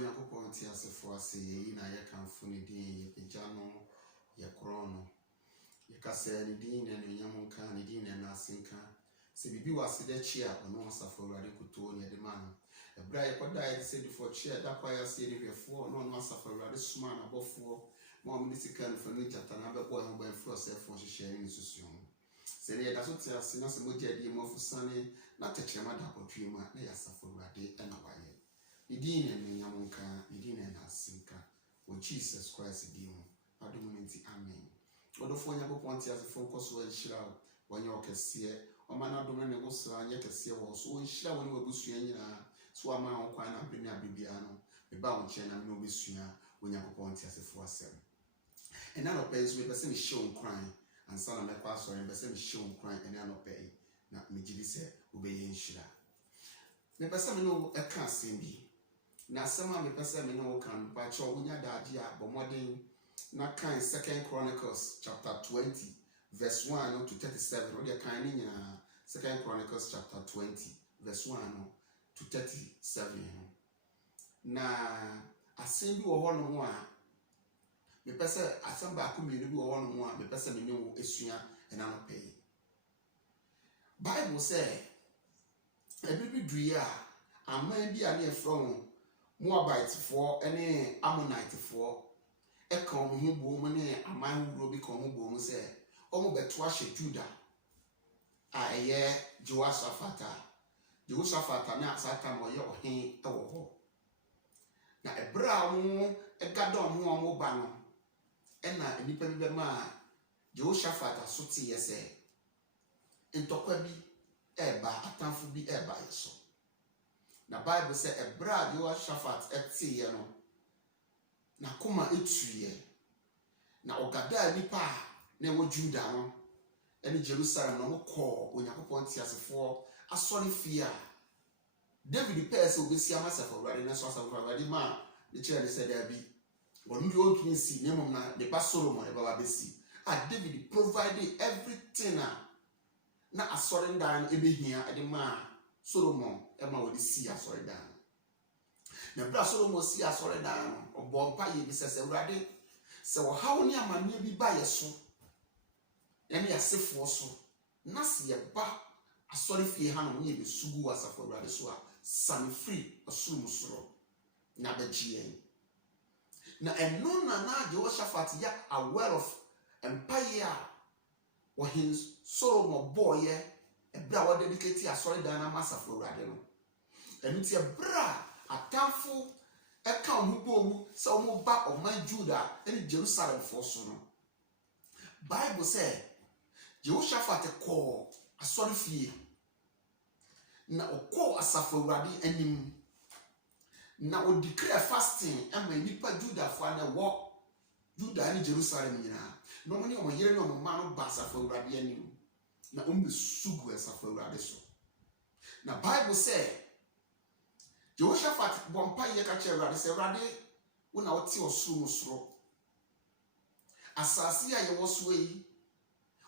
Yakupon Tias for say, Yakan Funidi, Pijano, Yakrono, Yakasa, Nidin and Yamonka, Nidin and Nasinka. Sibi was the chair or no suffer Radicuto near the man. A bright or died said for chair, that why I said if four, no suffer Radisman above 4 more municipal furniture than another boy who went for self for sharing his young. Say, that's what I see, not a moody more for sunny, not a chairman or dreamer, they are suffer Radi and a wire. Idin and Yamonka, Idin and Nasinka, or Jesus Christ, Dim, Aduminti, Amen. Or the phone you want as a focus when shroud, when you can see it, or man, I don't know what's wrong, yet see was so in shroud when we go swing, so a man who can't bring a bibiano, the bound chain and no bissuia, when you want as a 4-7. And none of pays with the same show crying, and son of my pastor and the same show crying, and none of pay, not me, say, obeying shira. The person know a can't see me. Na sama me pese me no kan ba cho wonya daade a bo modern na kan 2 Chronicles chapter 20 verse 1 to 37 we dey kan ni nyina 2 Chronicles chapter 20 verse 1 to 37 na asem bi wo ho no a me pese asem ba ko mi bi wo ho no a me pese me ne wo esua ena no pay Bible say ebibi duya aman bi a na from Moabite for any Ammonite for a come who boom a man who will become boom say, oh, but twash Judah. I hear Jehoshaphat. Jehoshaphat, now Satan or your hand over. Now a brown, a gadon who are more banner, and not a nipple man, Jehoshaphat, a suti, yes, in Tokwabi, eba, a tanfu be eba, so. Na Bible say a brad Jehoshaphat eti ye no na koma etuye na ogada nipa na wo Juda no ene Jerusalem no ko Onyankopon tiasefo asori fia David pese obesi amasefo rade na so asefo rade ma the chair said there be wonu de ontun si nemom na de ba Solomon e ba besi David provided everything na asori ndan ebehia ade ma Solomon ema wodi si asore dan na bra Solomon si asore dan obo mpa ye bi sese urade se wo hawo ni amane bi ba ye so ene ya sefo so na se ye ba asore fie ha no ye be sugu asafo urade so a sami free asum soro na bagye na eno na Jehoshaphat ya aware of empire wa his Solomon boy ebra wa dedicate asori dana masafo urade no enti ebra atamfo eka omubomu se omo ba oman Juda ene Jerusalem for so no Bible say Jehoshaphat call asori fie na okọ asafo urade anim na o declare fasting ema nipa Juda for na wo Juda ene Jerusalem nyina no mo ne o yere no mo ma no ba asafo urade anim na sugu asafo urade so na Bible say Jehoshaphat bompa ye ka che urade se urade wona wote osuru musoro asasi a ye woso yi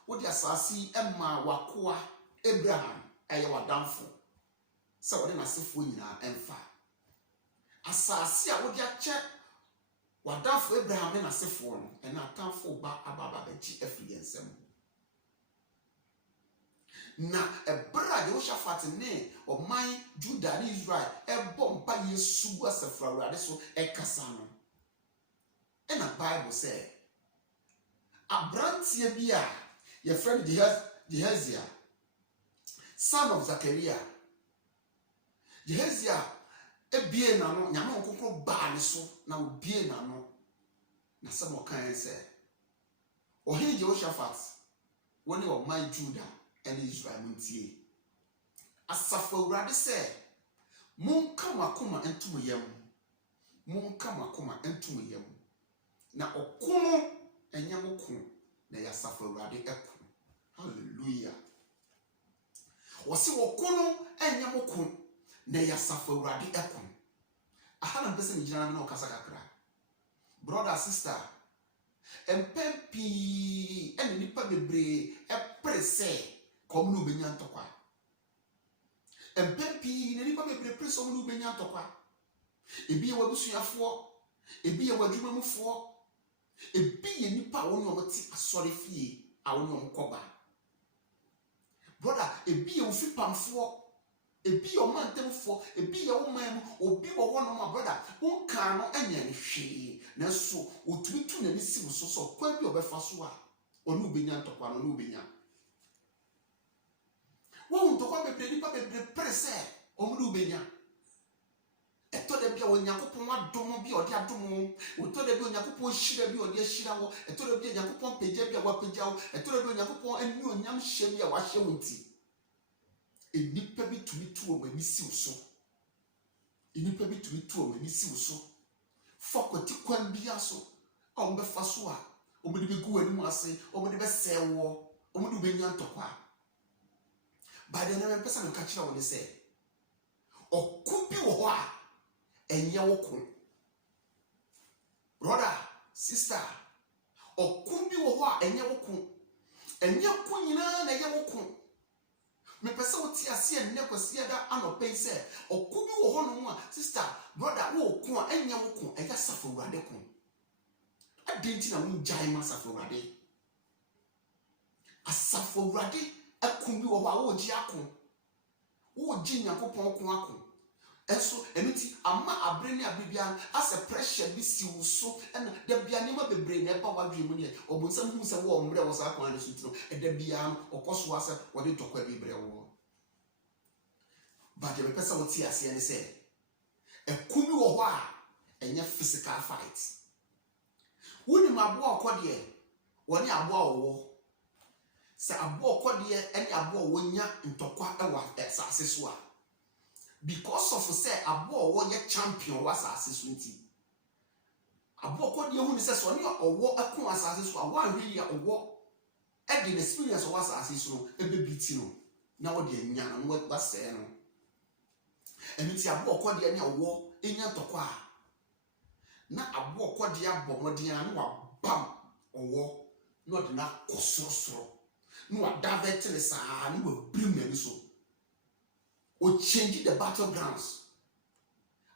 wodi asasi emma wakoa Abraham aye wadamfo se wode nasefo nyina emfa asasi a wodi ache wadamfo Abraham ne nasefo no ena atamfo ba ababa baji afiyensem na ebra Jehoshaphat ne oman Juda ni Israel ebo mpa yesu asafra urade so ekasa no ena Bible say abrantie bi a ye friend Jehaziah son of Zachariah Jehaziah ebie na no nyame okokro ba ne so na obie na no na samo kan say ohe Jehoshaphat woni oman Juda and Israel muntie asafo urade say munka makoma entum yam munka makoma entum yam na okono enyamoko na yasafo urade eko hallelujah wasi okono enyamoko na yasafo urade eko ahana mpese ni jina na okasa kakra brother sister empempi ene nipa bebre eprese komunu benya ntokwa empempi ne nipa bebre preso mu benya ntokwa ebi ye wabusuafo, ebi ye wadwumamufo, ebi ye nipa a woni omati asori fie a woni omkoba. Brother, ebi ye ofi pamfo, ebi ye omantemfo, ebi ye woman, obi wo wono ma brother, wonka no enya ne hwe, na so otumi tu na nisi wo so kwa bi obefa so a, onu benya ntokwa no benya. Wo ntokwa bebre nipa bebre prese, omu benya. Eto de bia Onyankopon adom bia odi adom, oto de bia Onyankopon hira bia odi hira wo, eto de bia Onyankopon pagya bia wa pagya wo, eto de bia Onyankopon ani onyam hye bia wa hye wonti. Enipa bi tumi tu o mani si wo so. Enipa bi tumi tu o mani si wo so. Fokoti kwan bia so, a ombe fa so a, omudi be gu animu ase, omudi be sewo, omudi be nya ntokwa. By the name person ka kira woni say, okubi wo ho a enye woko. Brother, sister, okubi wo ho a enye woko. Enye ko nyina na enye woko. Me pese wo ti ase enne kwasi da anope se, okubi wo ho no a, sister, brother, wo ko a enye woko, eya safo wurade ko. Adenti na wo jai ma safo wurade. Asafo wurade akumbi wo ho a wo ji akon. Wo ji Nyankopon ko akon. Enso enuti ama abreni abibia as a pressure bi si wo so na da bia ne ma bebre na eba wadwe mu ne obunsam hu se wo omre wo sa akon na so tino da bia okoso asa wo de tokwa bibre wo. But the person wo ti ase ne se ekumi wo ho a enye physical fight. Woni mabo akode e woni abo awo se abo akode e ene abo wonya ntokwa ewa asase so a because of say abo wo ye champion was asase so nti abo akode hu ni se so ne owo akon asase so a wan hwe ya owo e the experience was asase so ebe biti no na wo de nya no wa se no enti abo akode ne owo enya ntokwa na abo akode abomodin na wa bam owo no de na kosoro no wa davet le sa no wa brim so o change the battlegrounds.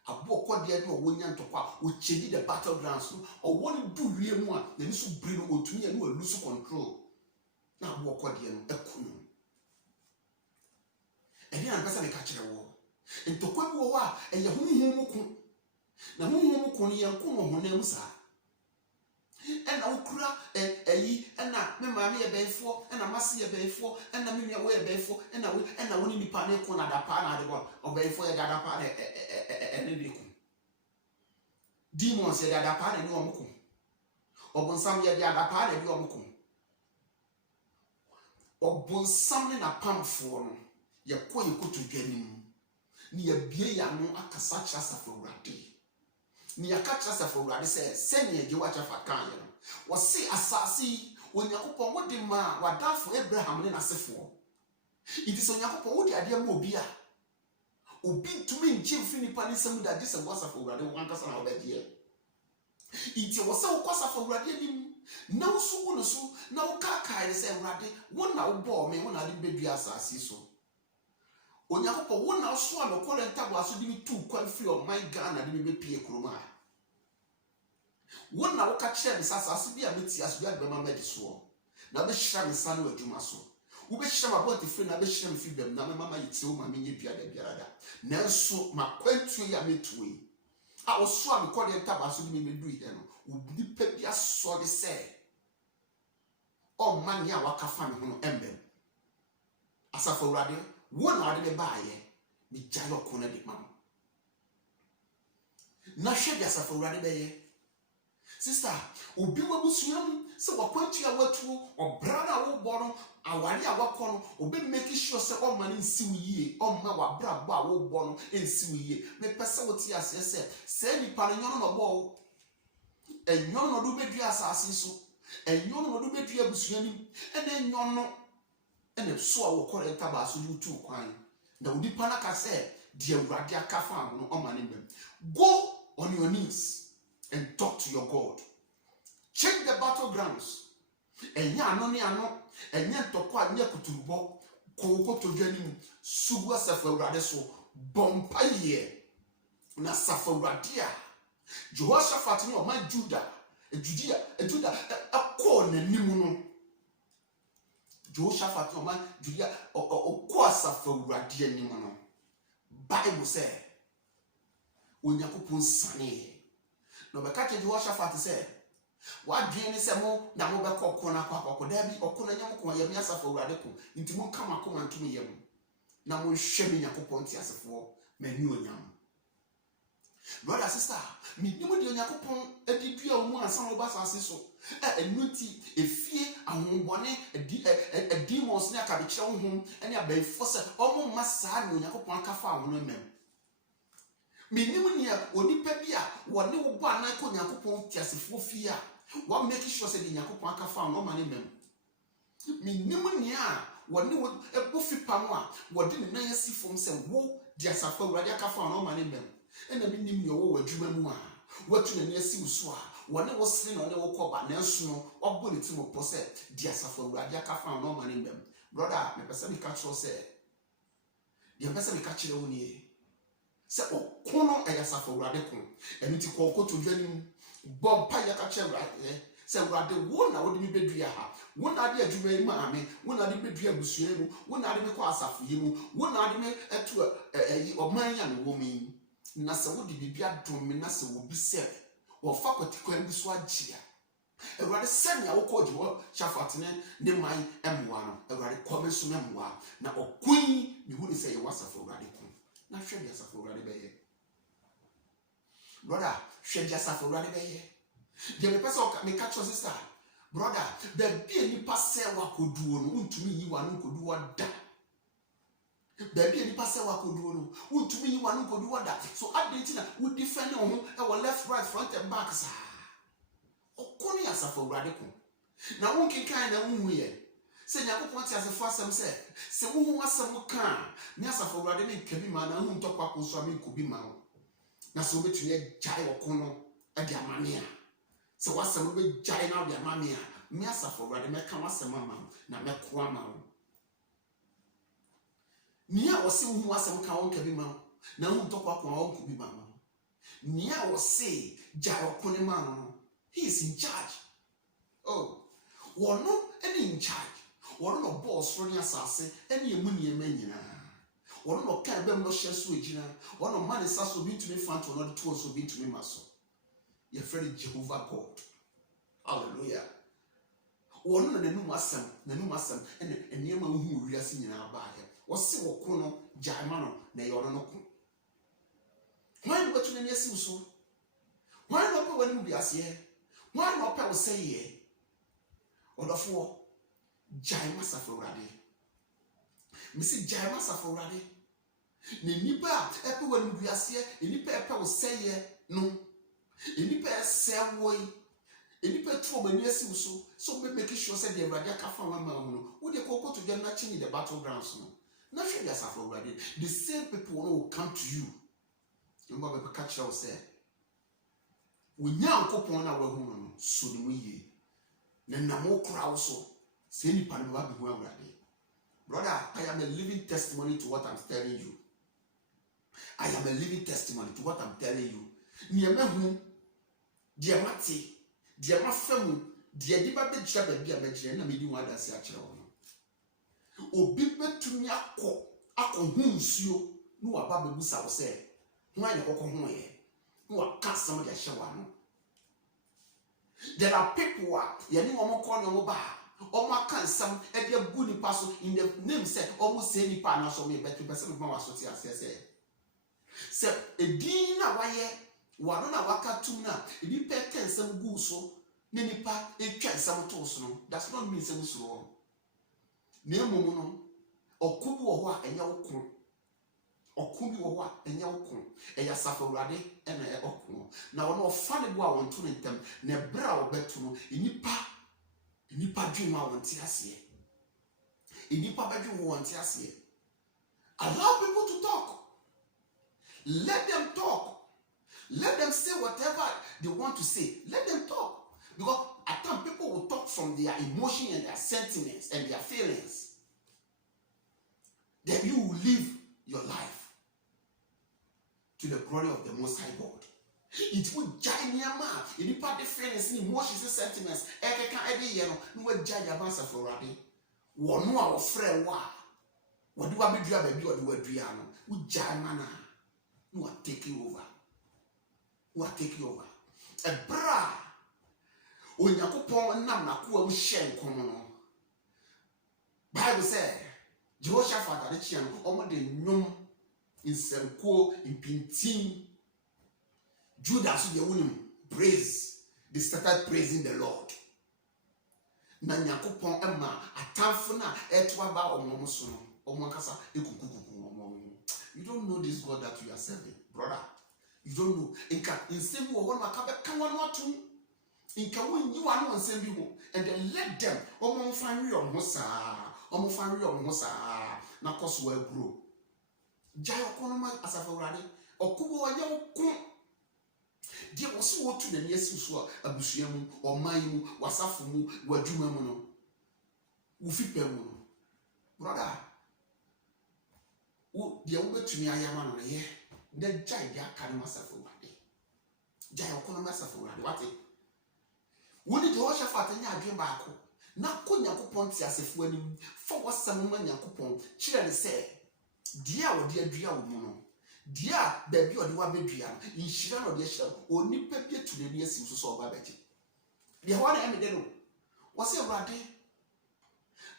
Abo akode ne owo nya ntokwa o change the battlegrounds no owo ne du wie mu a na ni so brim no otumi ya no lose control na abo akode no ekunu eni an pesa ne ka kire wo ntokwa bi wo a eye honhom mu ko na honhom mu ko ne yanko mo honam sa ena ukura eyi ena me maame ye benfo ena mase ye benfo ena me nua wo ye benfo ena woni nipa ne ko na da pa na de bo obenfo ye da pa na ene de ko demons ye da pa na ni omko obonsam ye da pa na ni omko obonsam ne na pamfo no ye ko ye koto dwanim ni ye bie ya no akasa kira safo wurade ni yakatra safo wurade se ne ye wa chafa kan ye no wo si asasi Onyankopon wo de ma wadafo Abraham ne nasefo iti so Onyankopon wo de ade ma obi a obi tumi nche mfini pa ne sam da dise wo safo wurade wo ankasa na obedie iti wo se wo kwasafo wurade nim na wo so wo no so na wo kakae se wurade wo na wo bo me wo na de bedua asasi so Onyankopon wo na so a no kolenta bo aso de mi tu kwan free of my Ghana de mi be pie kroma wo na wo ka kire me sasase bia meti aso bia be ma medi so na be hira me sa no adwuma so wo be hira ma body free na be hira me fi bem na me mama yiti o ma me nye bia da bia da nanso makwantu ya metuwe a wo so a me kode ntaba so de mi medu ihe no wo di pa bia so de se o man ya waka fa me ho no embem asafo wurade wo na ade be baaye mi jayo kona de mam na hwe bia asafo wurade be ye sister obi wabusuam se wakwantu ya watu obrana wo bono awari a wakono obi make sure se o man nsi wiye o ma wabra bo a wo bono nsi wiye me pese wo ti ase se ni pa nyono no bo enyono no do bedua asase so enyono no do bedua busuani ene enyono ene so a wo kore ntaba so yutu kwan na odi pa na ka se de awurade aka fa ho no o man mbem go on your knees and talk to your God. Check the battlegrounds. Enya ano ne ano, enya tokwa anya kuturubo, ko to dwani mu, sugu asafa urade so, bompa ye. na Safawradia, Jehoshaphat ni ọma Juda akọ n'anim no. Jehoshaphat ni ọma Juda ọkọ Safawradia anim no. Bible say Onyankopɔn sane. No be catch Jehoshaphat say wadwene ne se mo na mo be kokko na kwakọ da bi okọ na nyam ko yam Safawrade ko nti mo kama ko mantum yam na mo hwe me Nyankopɔn ti asefo mani onyam. Brother, sister, me nimu de Onyankopɔn adidua o mu ansa no ba sase so. Enuti efie ahombone demons ne akabekire wo hom ene abaifo se omo masa na Onyankopɔn akafa ahono mem. Me nimu ne onipa bi a wone wo bo anan ko Onyankopɔn ti asefo fie a wa make sure say de Onyankopɔn akafa ahono ma ne mem. Me nimu ne a wone wo ebofi pam a wode ne nan asi fom se wo de Safawrade akafa ahono ma ne mem. Ena mi nim ye wo wadwuma mu a watu na asi uso a wone wo sene na wone wo koba na nso no obo ne timo po se dia Safawrade akafa no ma ne mbem. Brother, me pese me catch you say dia pese me catch you ni se okono eya Safawrade ko enu ti ko ko to dwanim bompa ya catch you se Awurade wo na wo de mi bedua ha wo na de adwuma yi ma ame wo na de bedua busua mu wo na de me ko asafo yi mu wo na de me etu oman ya me wo mi na se wo di bibia dom me na se wo bi se wo fa kwatikwan bi so agia Awurade se na wo ko Jehoshaphat ne man emwa no Awurade kome so emwa na okun ni hu ni se ye wasafo Awurade ko na hwe bi asafo Awurade be ye. Brother, hwe bi asafo Awurade be ye. Je me pese me catch your sister. Brother, there be any passe wa koduo no untumi yi wa no koduo da. Baby any passe wa koduo no untumi yi wa no koduo da. So update na we defend on e wo left right front and back sa. Okoni asafo Awurade ko. Na won kinkan na won ye. Se Nyankopɔn ti asafo asem se wo hu asem kan ni asafo Awurade ne nkabi ma na hu ntokwa ko so ami ko bi ma. Na so betumi agyae okono ade amane a. Se wasem be gyae na ade amane a. Mi asafo Awurade meka wasem ama na meko ama wo. Nia wose hu asem ka won kabi ma na hu ntokwa ko won ko bi ma. Nia wose gyae okono ma no. He is in charge. Oh, one no any in charge. One no boss running assassin, any money menina. One no can be no share switchina. One no man is also be to me fan to another two also be to me muscle. Your friend Jehovah God. Hallelujah. One no the new masam, and near my who we are seeing in our bar. Was see what Kono, Jaimano, Nayono. Why not to the near so? Why not when you be as here? Why not I will say ye? Or the four Jaima Safawrade. Missy Jaima Safawrade. Nipa, epi when we are here, Nipa will say ye, no. Nipa say way. Nipa trouble near so make sure said the Radia Kafa Mamma. Would you go to get matching in the battlegrounds? No, not sure yes, Safawrade. The same people will come to you. You might catch your say. We now go upon our woman, so do we. Then no more crowd so. Say any pan will be well ready. Brother, I am a living testimony to what I'm telling you. I am a living testimony to what I'm telling you. Near me, dear Mati, dear my family, dear Diba Jabba, dear Major, and I mean, what I say, O Bibba to me, Ako who's you, no about the Busa was say. Why the Coco Hoye? Who are cast some of their shower. There are people who are Yanni Omokon Oba, Oma can some every good person in the name said almost any partner so me, but 2% of my associates say a dina waye, one waka tuna, if you pay 10 some gooso, Ninipa, a can some toast no, that's not mean some slow. Near Momono, or Kubu or and Yoko. Okubi wa enya okun eya Safawrade ena e okun na wono ofane bo a wonto ntem na bra obeto no enipa dwuma wonte ase enipa badwu wonte ase. Allow people to talk, let them talk, let them say whatever they want to say, let them talk, because at times people will talk from their emotion and their sentiments and their feelings. Then you will live your life. to the glory of the Most High God. It would giant yama, any part difference in emotions, sentiments, every year, no one giant answer for Rabbi. One more friend, what do I be doing, baby, or do a Driano? Would giant manna, who are taking over. Who are taking over. A bra. When you go upon Namna, who share common. Bible said, Jehoshaphat, the chief, almost the nom in Semko, in Pintin. Judah, so they wouldn't praise. They started praising the Lord. Na Nyakopon Emma, Atamfuna, Etwaba, or Momosono, or Mankasa, you don't know this God that you are serving, brother. You don't know. In same way, one come on, what to? In Kawin, you are not same people, and then let them, Omofari or Mosa, Omofari or Mosa, Nakos will grow. Jayokonoma as a Ferrari, or Kubo, Yakum. Dear was so to the nearest Abusiamu, or Mayu, Wasafumu, Wajumamono, Ufipemuno. Brother, oh, the over to me, I am on here. The giant Kanamasafu. Jayokonamasafu, what it? Would it wash a fat and ya dream back? Now, couldn't Yakupon see as if when for what some woman Yakupon, children say, dear, dear woman. Dear baby or the one baby, in Shiran or the shell, or nip to the near seems to solve by Betty. The one I made was a ratty.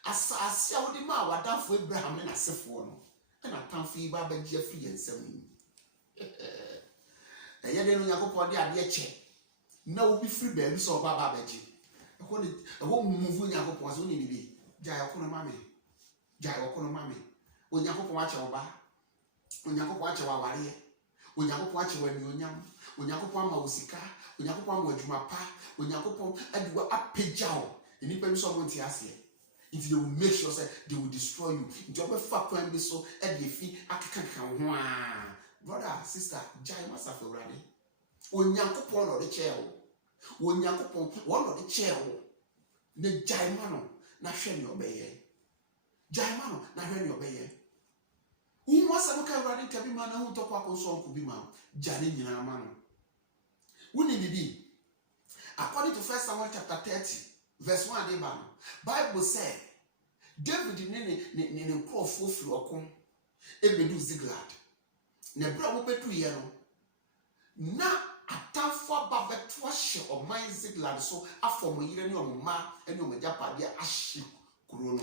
As I saw the ma were done for Abraham and I said for no, and I can't feel Baba Jeffrey and 7. And yet, then you go for the idea check. Now be free baby, so Baba Betty. I won't move when you go for only be Jayakuna Mammy. Jayakuna Mammy. When you go for watch over. Unyako wache wa warie, unyako wache wa nyonyam, unyako wa mausika, unyako wa jumapa, unyako wa apejao. Any person someone tiasie. If they will make sure that they will destroy you. If you have a fat crime, be so at the fee, brother, sister, Jai Masafe Radi. Unyako pon or the chair. Unyako pon one of the chair. The Jaimano, na shen your bay. Jaimano, na hen your bay. Who was a look at running Tabimana who talk about so could be man, Janine in a man. Wouldn't it be? According to 1 Samuel chapter 30, verse 1, the Bible said, David in crop for Flocum, Ebedu Ziglad. Nebra will be 2 years. Na a town for Babet wash of my Ziglad, so after my year and your ma and your Majapa, dear Ashi Kurono.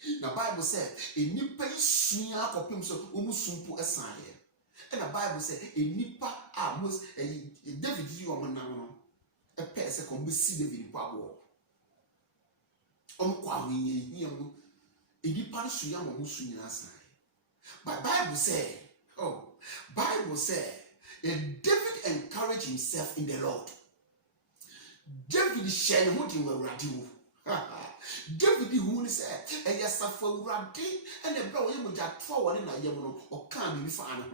The Bible said, a nipa sunya kopim so umusumpu esaye. And the Bible said, a nipa almost a David you are no. A person can be see David Pabo. Kwa winye yamu. A nipa sunya musunya asai. But Bible said, Bible said, David encouraged himself in the Lord. David shared what he will radio. David who said, and yes, for Raddy, and a bro, you would just throw in a yamono or can't be found.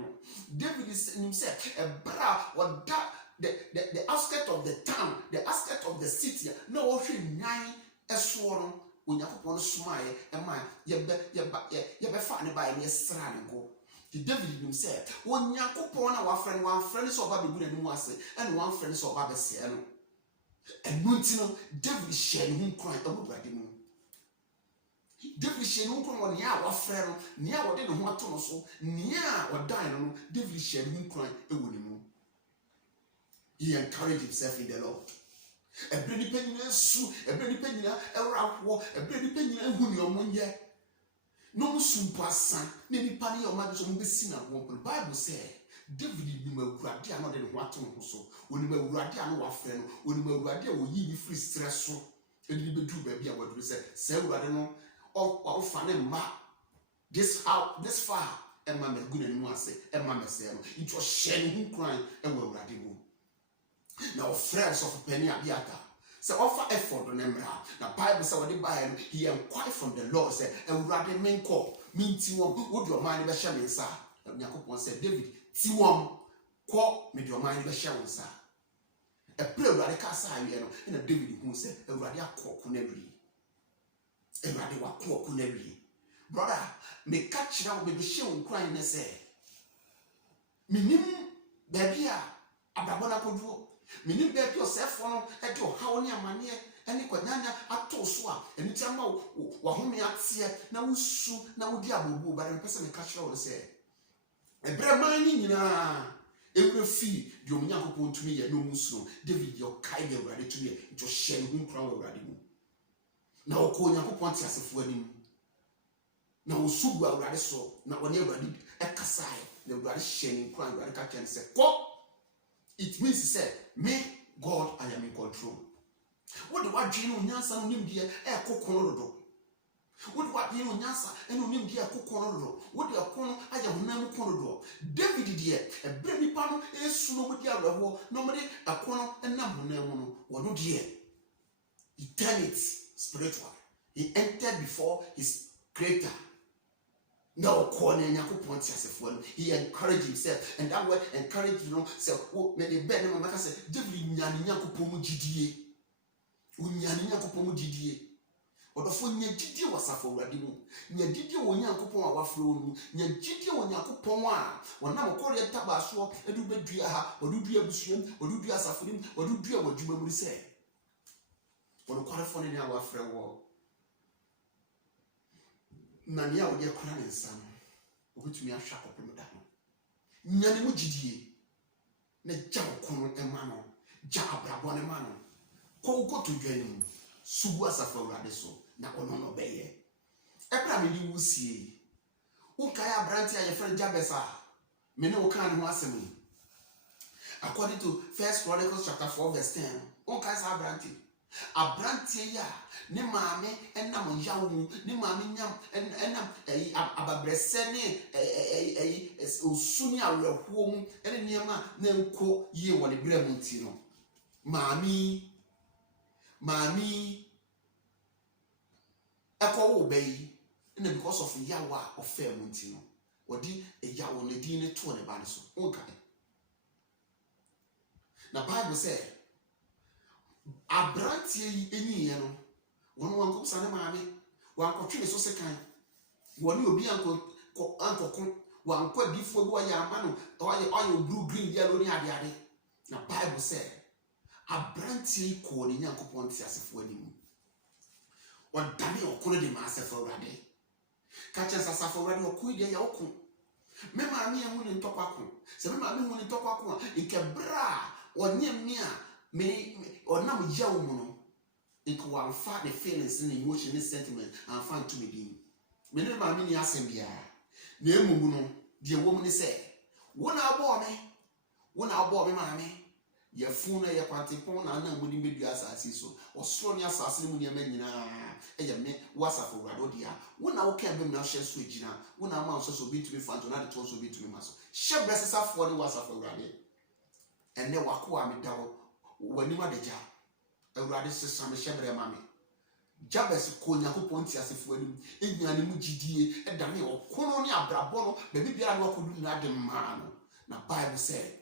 David is himself, a bra, or that the outskirts of the town, the outskirts of the city, no ocean nine a sworn when you put on a smile, and my you be found by a strand and go. The David himself, when you put on our friend, one friend is over the good and one friend is over the Sienna. And Montino, David shared whom crying over Bradimo. David shared whom crying near our friend, near what didn't want to know so, near or dying, David shared whom crying a woman. He encouraged himself in the Lord. A pretty penny, a pretty penny, a rock war, a pretty penny, and whom your moon yet. No soon pass son, maybe panny or mother's own sin at one. The Bible said. David ni mawurade ano de ho ato ho so oni mawurade ano wa frɛ no oni mawurade wo yi ni free stress so e di bedu ba bia waduru sɛ urade no o fa ne ma this far e ma me gune no ase e ma me sɛ no it was sharing him crying e wa urade mo na o friends of penny abiaka sɛ offer effort on emra na Bible sɛ wode buy no he inquired from the Lord sɛ urade menko minti wo wo do man be hye me nsa Yakobon sɛ David Tiwam, call me your mind, the showers. A prayer radical sign, and a David who said, a radical cunnery. A radical cunnery. Brother, may catch now with the show crying and say, Minim baby abrabona koduo. Minim baby osefo no e de ohawo ne amane ene kwanyanya ato so a eni tiama wo home atie na wusu na wodi abobu ba de pese me ka kire wo se ebre man nyina ewure fi de omunyankopon tumi ye no musu David yo kai de urade tumi ye jo hye ne hu kra wo urade mu na okọ onyankopon ti asefo anim na osugu urade so na one urade ekasai na urade hye ne kra urade ka ken se ko. It means he said, me, God, I am in control. What do I do? Nyansa no nim dia e kokono do. What do I do? Nyansa e no nim dia kokono do. What do akono aya honam kono do. David dia e bre nipa no e su no dia awo no me akono enam honam no wono dia. Eternity spiritual. He entered before his creator. No corner Yakupon Tiasefon. He encouraged himself, and that word encourage, say, oh, many better Mamaka said, Devil Yanyakupomu GDA. Unyanyakupomu GDA. Or the phone Yajidia was a for Radimu. Yajidia or Yakupon our flow, Yajidia or Yakupon, or now Korea Tabasho, and do Bedria, or do Dia Bushim, or do Dia Safurim, or do Dia what you will say. Or the Qualiphone in our friend war. Nania wo de kora ne nsam obetumi ahwa kopem da no nyane mu gidie na gya kono ema no gya abrabo ne ma no ko to dwane mu subu asafa urade so na ono no beye ebra me ni wusie wo kai abranti aye friend Jabez a me ne wo kan ne ho asem according to 1 Chronicles chapter 4 verse 10 wo kai sa abranti ya ne maame enam yawo mu ne maame nyam enam ababrese ne osuni awerɛhoɔ mu ene niema na nko yie wɔ ne bra mu nti no maame ekɔwo bɛyi na because of yawo a ɔfɛ mu nti no wɔdi yawo ne din ne to ne ba ne so onka na Bible say abrantie yi enyiye no wono wanko sane maame wankotwe so sekan woni obi ankoko wanko adifo bi oya ama no oya blue green yellow ni ade na Bible say abrantie yi ko ni Nyankopon ti asefo anim wadane okono de ma asefo urade ka che asefo urade okun de ya okun me maame hu ni ntokwa se me maame hu ni ntokwa ko ikebra onyem ni a me onam yawo mu no iko wanfa the feelings and emotion and sentiment and fan to me din me ne ma me ni asem bia na emumu no de wo mu ne se wona abo me ma me ye fu na ye kwantepon na na mu ni medua asase so osoro ni asase mu ni ma nyina eye me wasafo wrado dia wona wo kan bem na hye so ejina wona ma so bi tumi fanto na de to so bi tumi maso hye bresesafo ni wasafo wrade enne wako a me dawo wani ma deja Awurade sesa me hyebre ma me Jabez ko Nyankopon ti asefo anim enyane mu gidie edane okono ne abrabo no be bibia na wakodu na de ma no na Bible say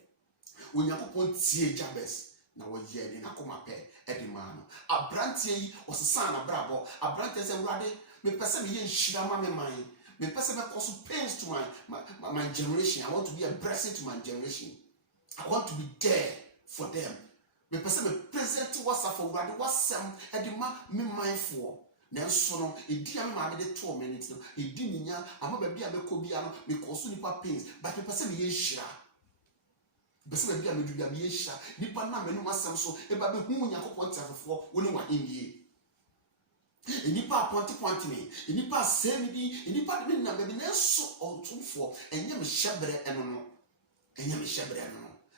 Nyankopon tie Jabez na woye ne na koma pe ede ma no abrantie yi osesa na brabo abrantie say Awurade me pese me ye nhira ma me man me pese me cause pains to my generation. I want to be a blessing to my generation. I want to be there for them. Me person me present wasafo urade wasem edema me mindful na nso no edi am ma de 2 minutes no edi ninya ama ba bia be ko bia no me koso nipa pains but me person me ye hira person me bia me dubia me ye hira nipa na me no wasem so e ba be hu Nyankopon tiafofo woni wa indie nipa point me nipa semidi nipa de na be na nso ontumfo enye me hyebre eno no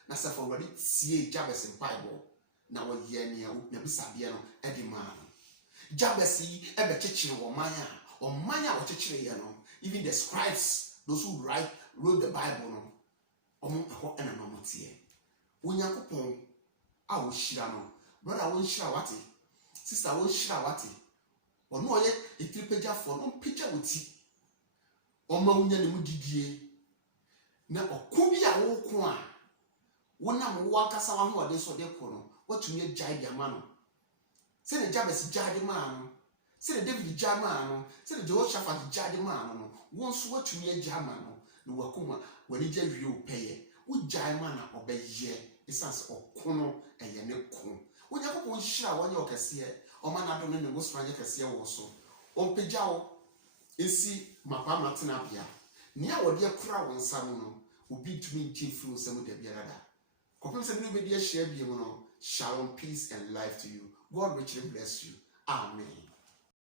na safa wadi tie Jabez in Bible na woye ne na bisabia no edi man Jabez yi ebe chechire wo manya o chechire ye no even the scribes those who wrote the Bible no omo ho ena no motie Onyankopon a wo hira no brother wo hira wate sister wo hira wate ono oye etripeja for no picture wuti o ma wunya ne mu didie na okubi a wo ko a wona mo wakasa wa ho ode so de ko no watumi agya dia ma no se ne Jabez gya de ma no se ne David gya ma no se ne Jehoshaphat gya de ma no won so watumi agya ma no no wakoma wani gya wie opeye jaima na obeye esans okono eye ne ko onyankopon hira wonye okese oma na do ne wo so anye kese wo so ompegya wo esi mapa matena bia ne a wode akura wo nsam no obi tumi nche firi nsam da biara da kopem se ne obedi ahia biem no shalom, peace and life to you. God richly bless you. Amen.